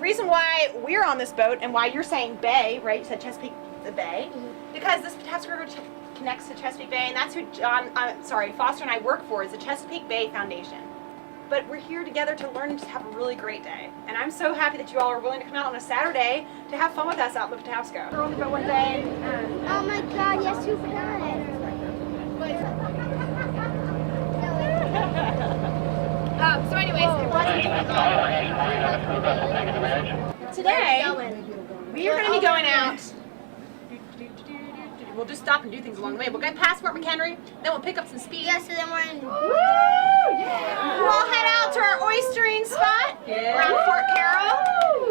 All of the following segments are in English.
reason why we're on this boat and why you're saying bay, right? You said Chesapeake Bay, because this Patapsco River connects to Chesapeake Bay, and that's who Foster and I work for, is the Chesapeake Bay Foundation. But we're here together to learn and just have a really great day. And I'm so happy that you all are willing to come out on a Saturday to have fun with us out in the Patapsco. We're on the boat one day. Oh my God, yes, you've done it. So anyways, today, we are going to be going out. We'll just stop and do things along the way. We'll get past Fort McHenry, then we'll pick up some speed. Yeah, so then we're in. Woo! Yeah. We'll head out to our oystering spot around Fort Carroll.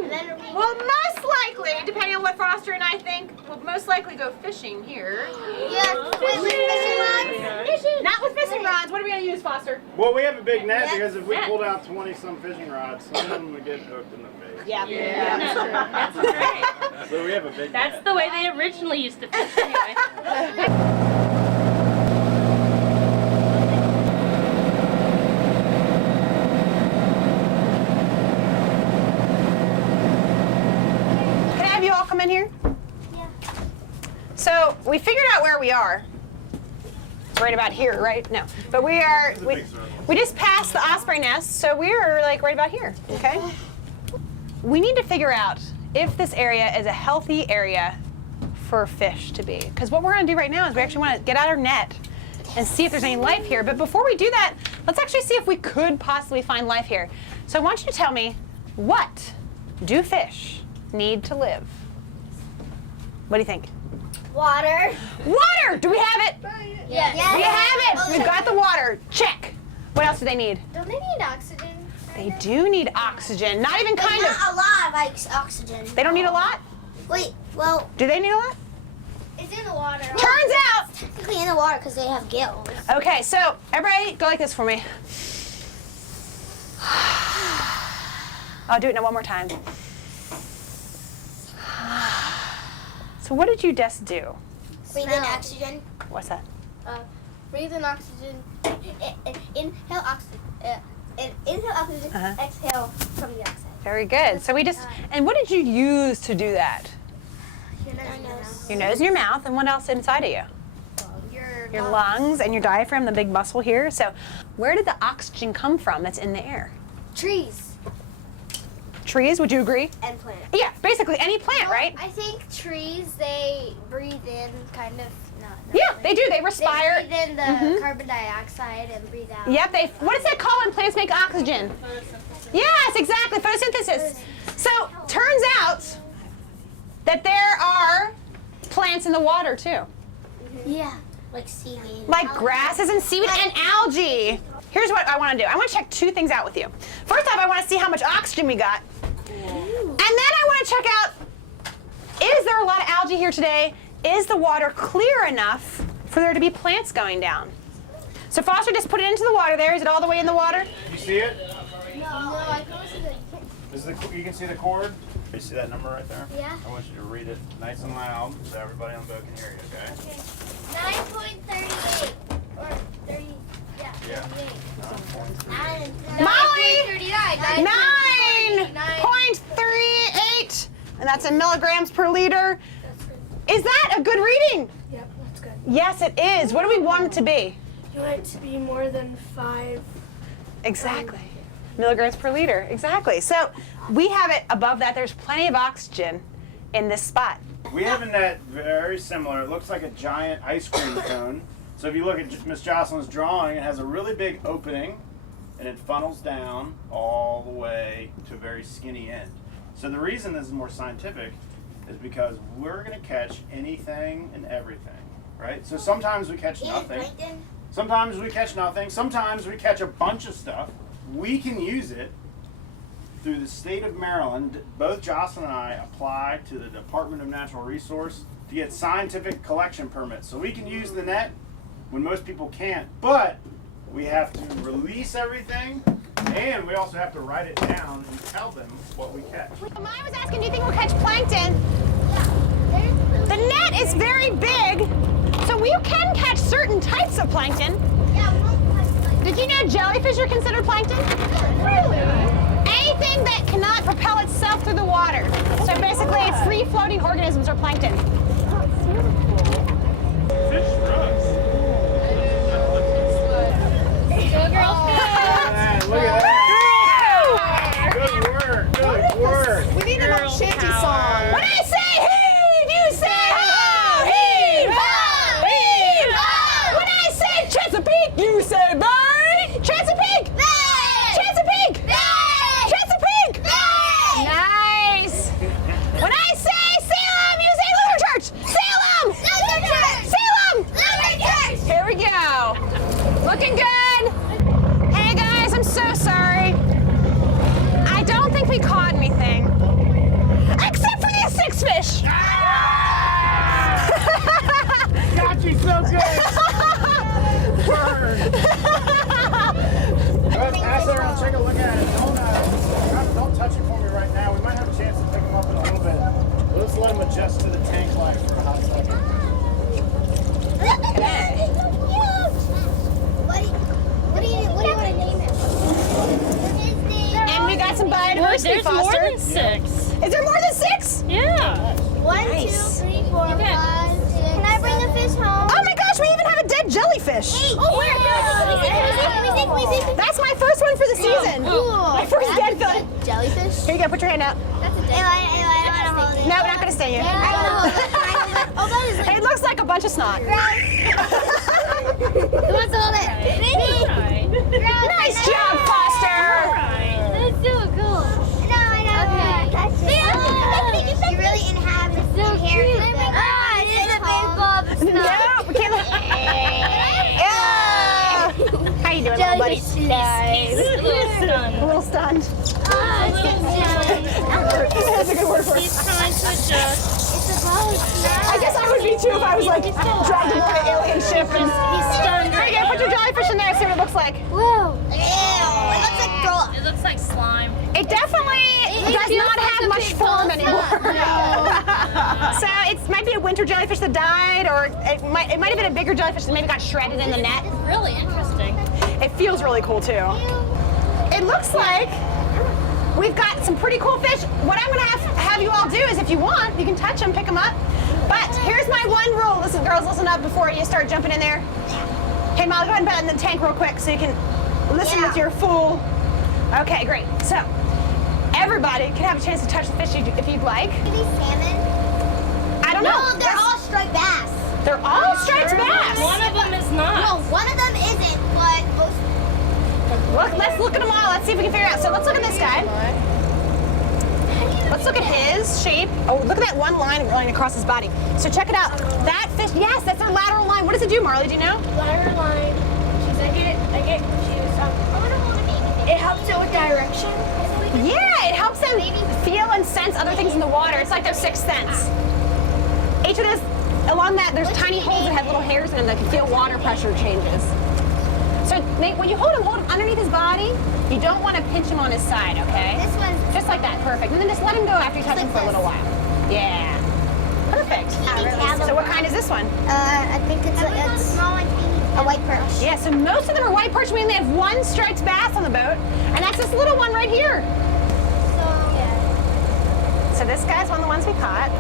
And then We'll most likely, depending on what Foster and I think, we'll most likely go fishing here. yeah, with fishing rods. Not with fishing rods. What are we going to use, Foster? Well, we have a big net because if we pulled out 20-some fishing rods, some of them would get hooked in the face. Yeah. That's true. That's right. So we have a big That's net. the way they originally used to fish anyway. Can I have you all come in here? Yeah. So we figured out where we are. It's right about here, right? No, but we just passed the osprey nest, so we're like right about here. Okay. We need to figure out if this area is a healthy area for fish to be. Because what we're going to do right now is we actually want to get out our net and see if there's any life here. But before we do that, let's actually see if we could possibly find life here. So I want you to tell me, what do fish need to live? What do you think? Water. Water! Do we have it? Yes. We have it! We've got the water. Check. What else do they need? Don't they need oxygen? They do need oxygen. Not even kind of. Not a lot, like oxygen. They don't need a lot? Wait, well, Do they need a lot? it's in the water. Turns out. Technically in the water because they have gills. Okay, so everybody go like this for me. I'll do it now one more time. So what did you just do? Breathe in oxygen. What's that? Breathe in oxygen. Inhale oxygen. Inhale oxygen. Exhale from the outside. Very good. So we just, and what did you use to do that? Your nose. Your nose and your mouth, and what else inside of you? Your lungs and your diaphragm, the big muscle here. So where did the oxygen come from that's in the air? Trees Trees, would you agree? and plants. Yeah, basically any plant, right? I think trees, they breathe in kind of. Yeah, they do. They respire. They breathe in the carbon dioxide and breathe out. Yep, what is that called when plants make oxygen? Yes, exactly, photosynthesis. So, turns out that there are plants in the water too. Yeah. Like seaweed. Like grasses and seaweed and algae. Here's what I want to do. I want to check two things out with you. First off, I want to see how much oxygen we got. And then I want to check out, is there a lot of algae here today? Is the water clear enough for there to be plants going down? So Foster, just put it into the water there. Is it all the way in the water? You see it? No, I can't see You can see the cord? You see that number right there? Yeah. I want you to read it nice and loud so everybody on the boat can hear you, okay? 9.38 or 30. Yeah. Yeah. 38. Molly! 9.39. 9.38. And that's in milligrams per liter. Is that a good reading? Yep, that's good. Yes, it is. What do we want it to be? You want it to be more than 5. Exactly. Milligrams per liter. Exactly. So we have it above that. There's plenty of oxygen in this spot. We have a net very similar. It looks like a giant ice cream cone. So if you look at Miss Jocelyn's drawing, it has a really big opening and it funnels down all the way to a very skinny end. So the reason this is more scientific is because we're going to catch anything and everything, right? So sometimes we catch nothing. Sometimes we catch nothing. Sometimes we catch a bunch of stuff. We can use it through the state of Maryland. Both Jocelyn and I apply to the Department of Natural Resource to get scientific collection permits. So we can use the net when most people can't, but we have to release everything and we also have to write it down and tell them what we catch. Maya was asking, do you think we'll catch plankton? The net is very big, so we can catch certain types of plankton. Did you know jellyfish are considered plankton? Really? Anything anything that cannot propel itself through the water. So basically, free-floating organisms are plankton. Fish frogs. Look at that. Good work. Good work. We need an old shanty power. song. When I say heave, you say ho! Heave, ho! Heave, ho! When I say Chesapeake, you say Bay! Chesapeake! Bay! Chesapeake! Bay! Chesapeake! Bay! Nice! When I say Salem, you say Lutheran Church! Salem! Lutheran Church! Salem! Lutheran Church! Here we go. Looking good. Hey guys, I'm so sorry. I don't think we caught anything. Except for these 6 fish! Got you so good. Burn. Pass it around, take a look at it. Don't touch it for me right now. We might have a chance to pick them up in a little bit. We'll just let them adjust to the tank life for a hot second. What do you want to name him? And we got some biodiversity There's more foster. than 6. Is there more than 6? Yeah. 1, 2, Nice. 3, 4, 5, 6. Can I bring the fish home? Oh my gosh, we even have a dead jellyfish. Oh, where? That's my first one for the season. My first dead fish. Jellyfish? Here you go, put your hand out. That's a dead fish. I don't want to hold it. No, we're not going to sting you. Oh, that is like... It looks like a bunch of snot. Who wants to hold it? Alright. Nice job, Foster. Alright. That's so cool. No, I know. Okay. You really inhabit so cute. Ah, it is a big blob of No, we can't. Yeah. How you doing, little buddy? He's a little stunned. A little stunned. It's That's a good word for it. He's trying to adjust. a ball of I guess I would be too if I was like dragged aboard an alien ship and He's stunned. There you go, put your jellyfish in there, see what it looks like. Whoa. Ew. It looks like throw up. It looks like slime. It definitely does not have much form anymore. So it might be a winter jellyfish that died, or it might have been a bigger jellyfish that maybe got shredded in the net. It's really interesting. It feels really cool too. It looks like we've got some pretty cool fish. What I'm gonna have you all do is, if you want, you can touch them, pick them up. But here's my one rule. Listen, girls, listen up before you start jumping in there. Hey, Molly, go ahead and put it in the tank real quick so you can listen with your full. Okay, great. So everybody can have a chance to touch the fish if you'd like. Are these salmon? I don't know. No, they're all striped bass. They're all striped bass. One of them is not. No, one of them isn't, but most. Let's look at them all. Let's see if we can figure it out. So let's look at this guy. Let's look at his shape. Oh, look at that one line running across his body. So check it out. That fish, yes, that's our lateral line. What does it do, Marley? Do you know? Lateral line. Jeez, I get confused. It helps it with direction. Yeah, it helps them feel and sense other things in the water. It's like their sixth sense. Each of this, along that, there's tiny holes that have little hairs in them that can feel water pressure changes. So when you hold him underneath his body. You don't want to pinch him on his side, okay? This one's Just like that, perfect. And then just let him go after you touch him for a little while. Yeah. Perfect. So what kind is this one? I think it's a small one. A white perch. Yeah, so most of them are white perch, meaning they have one striped bass on the boat, and that's this little one right here. So this guy's one of the ones we caught.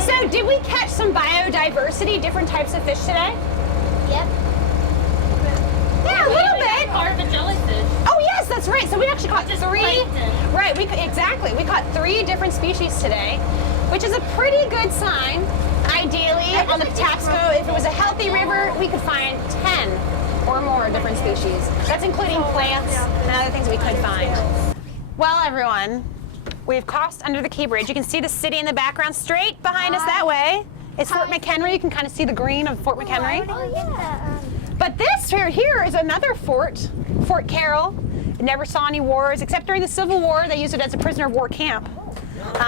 So did we catch some biodiversity, different types of fish today? Yep. Yeah, a little bit. Part of a jellyfish. Oh yes, that's right. So we actually caught Just 3. plankton. Right, exactly. We caught 3 different species today, which is a pretty good sign. Ideally, on the Catonsville, if it was a healthy river, we could find 10 or more different species. That's including plants and other things we could find. Well, everyone, we've crossed under the Key Bridge. You can see the city in the background straight behind us that way. It's Fort McHenry. You can kind of see the green of Fort McHenry. Oh, yeah. But this here is another fort, Fort Carroll. It never saw any wars, except during the Civil War. They used it as a prisoner of war camp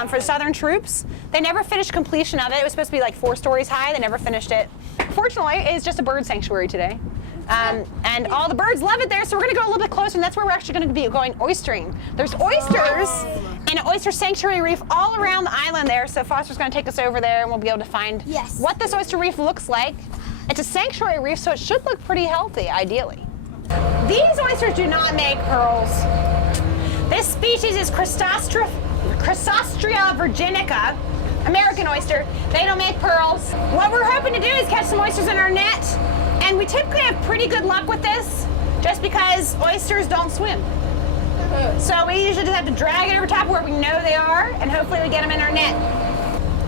for Southern troops. They never finished completion of it. It was supposed to be like 4 stories high. They never finished it. Fortunately, it's just a bird sanctuary today. And all the birds love it there, so we're going to go a little bit closer, and that's where we're actually going to be going oystering. There's oysters and an oyster sanctuary reef all around the island there, so Foster's going to take us over there, and we'll be able to find what this oyster reef looks like. It's a sanctuary reef, so it should look pretty healthy, ideally. These oysters do not make pearls. This species is Chrysostria virginica, American oyster. They don't make pearls. What we're hoping to do is catch some oysters in our net, and we typically have pretty good luck with this, just because oysters don't swim. So we usually just have to drag it over top where we know they are, and hopefully we get them in our net.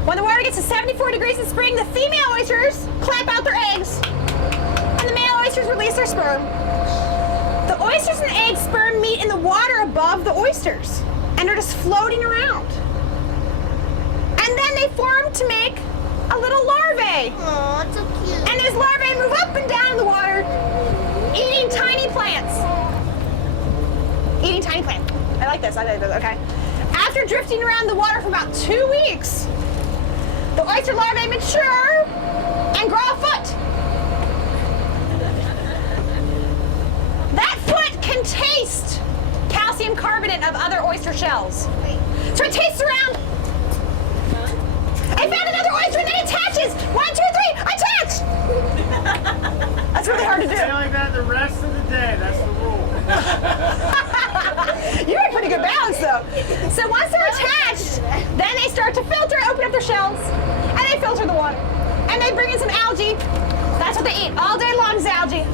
When the water gets to 74 degrees in spring, the female oysters clap out their eggs, and the male oysters release their sperm. The oysters and the egg sperm meet in the water above the oysters, and they're just floating around. And then they form to make a little larvae. Aw, it's so cute. And those larvae move up and down in the water, eating tiny plants. Eating tiny plants. I like this, okay. After drifting around the water for about 2 weeks, the oyster larvae mature and grow a foot. That foot can taste calcium carbonate of other oyster shells. So it tastes around. I found another oyster and then it attaches. 1, 2, 3, attach! That's really hard to do. Stay like that the rest of the day. That's the rule. You have pretty good balance though. So once they're attached, then they start to filter, open up their shells, and they filter the water. And they bring in some algae. That's what they eat. All day long is algae.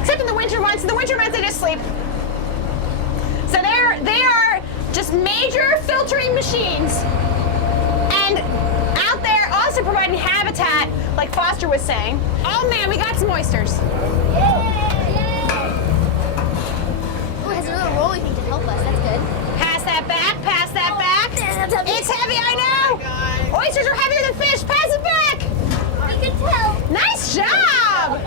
Except in the winter months. In the winter months they just sleep. So they are just major filtering machines. And out there also providing habitat, like Foster was saying. Oh man, we got some oysters. Oh, it has another rolling thing to help us. That's good. Pass that back, pass that back. It's heavy, I know. Oysters are heavier than fish, pass it back. We can tell. Nice job.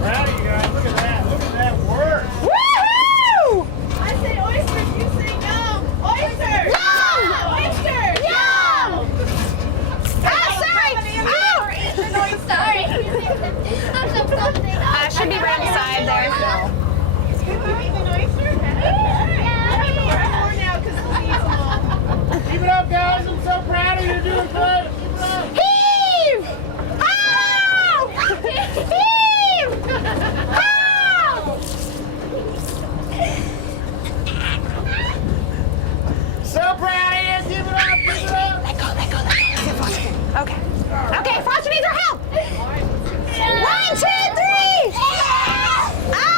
Proud of you guys. Look at that. Look at that work. Woohoo! I say oysters, you say no. Oysters! Yum! Oysters! Yum! Oh, sorry. Oh! Sorry. Should be right beside there. Have you eaten oysters? More now because Louise will. Keep it up, guys. I'm so proud of you. You're doing good. Keep it up. Heave! Oh! Heave! Oh! So proud of you. Keep it up. Keep it up. Let go. Okay. Okay, Foster needs our help. 1, 2, 3! Oh,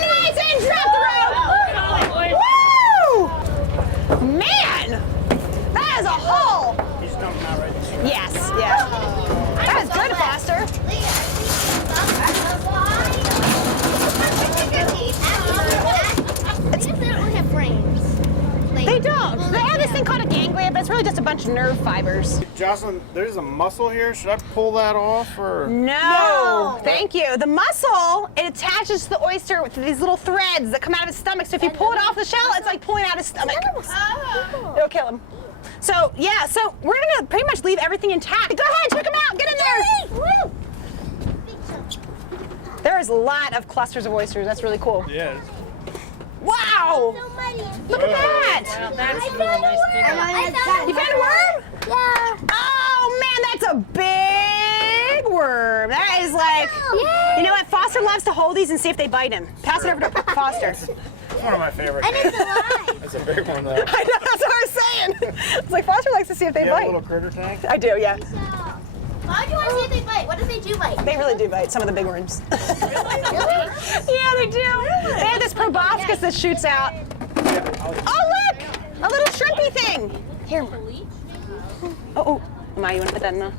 nice! And drop the rope! Woo! Man! That is a hole! He's dumping out right there. Yes, yeah. That was good, Foster. They don't really have brains. They don't. They have this thing called a ganglia, but it's really just a bunch of nerve fibers. Jocelyn, there's a muscle here. Should I pull that off or? No. Thank you. The muscle, it attaches to the oyster with these little threads that come out of his stomach. So if you pull it off the shell, it's like pulling out his stomach. It'll kill him. So yeah, so we're gonna pretty much leave everything intact. Go ahead, check them out. Get in there. There's a lot of clusters of oysters. That's really cool. Yes. Wow! Look at that! Wow, that's really nice pickup. You found a worm? Yeah. Oh man, that's a big worm. That is like, you know what? Foster loves to hold these and see if they bite him. Pass it over to Foster. It's one of my favorite. And it's alive. That's a big one though. I know, that's what I was saying. It's like Foster likes to see if they You have a bite. little critter tank? I do, yeah. Why do you want to see if they bite? What if they do bite? They really do bite, some of the big worms. Really? Yeah, they do. They have this proboscis that shoots out. Oh, look! A little shrimpy thing. Here. Oh, Maya, you want to put that in the...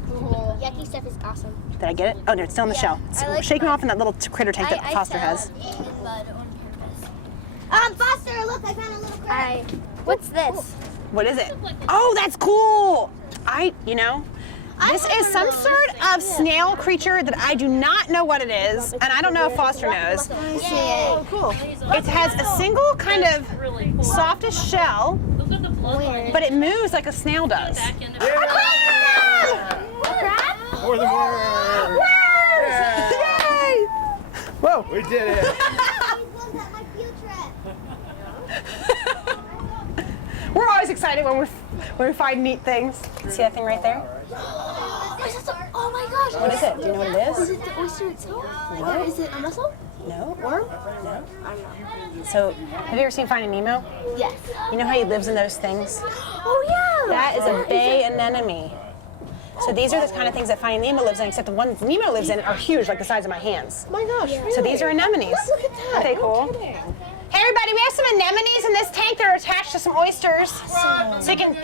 Yucky stuff is awesome. Did I get it? Oh, no, it's still in the shell. It's I like shaking mine. off in that little critter tank that Foster has. Foster, look, I found a little crab. What's this? What is it? Oh, that's cool. This is some sort of snail creature that I do not know what it is, and I don't know if Foster knows. Oh, cool. It has a single kind of Really cool. softish shell, Look at the bloodline. but it moves like a snail does. Back into A crab! A crab? For the worm! Worms! Yay! Whoa. We did it. We're always excited when we find neat things. See that thing right there? Oh my gosh, What is it? Do you know what it Is is? it the oyster itself? No. Or is it a mussel? No. Worm? No. I don't know. So, have you ever seen Finding Nemo? Yes. You know how he lives in those things? Oh yeah. That is a bay anemone. So these are the kind of things that Finding Nemo lives in, except the ones Nemo lives in are huge, like the size of my hands. Oh my gosh, So these are anemones. Look at that. Aren't they cool? No kidding. Hey everybody, we have some anemones in this tank that are attached to some oysters. So you can,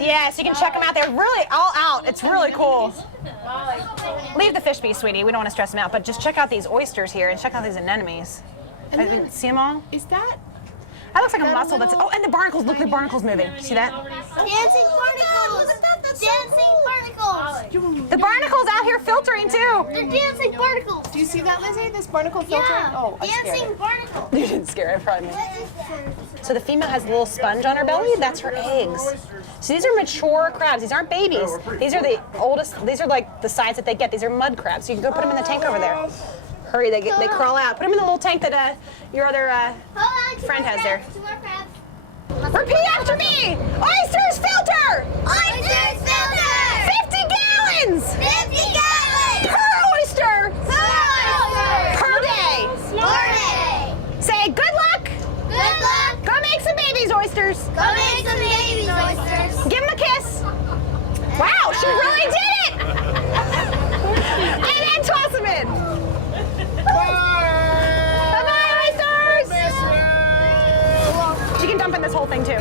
check them out. They're really all out. It's really cool. Leave the fish be, sweetie. We don't want to stress them out, but just check out these oysters here and check out these anemones. See them all? Is that? That looks like a mussel. That's and the barnacles. Look, the barnacles moving. See that? Dancing barnacles. Look at that. That's dancing barnacles. The barnacles out here filtering too. They're dancing barnacles. Do you see that, Lizzie? This barnacle filter? Yeah. Oh, I'm dancing scared. barnacles. You didn't scare it, probably. So the female has a little sponge on her belly. That's her eggs. So these are mature crabs. These aren't babies. These are the oldest. These are like the size that they get. These are mud crabs. So you can go put them in the tank over there. Hurry, they crawl out. Put them in the little tank that your other friend has there. 2 more crabs. Repeat after me. Oysters filter. Oysters filter. 50 gallons 50 gallons. per oyster per day. Per day. Say good luck. Good luck. Go make some babies oysters. Go make some babies oysters. Give them a kiss. Wow, she really did it. And then toss them in. Bye-bye, oysters. You can dump in this whole thing too.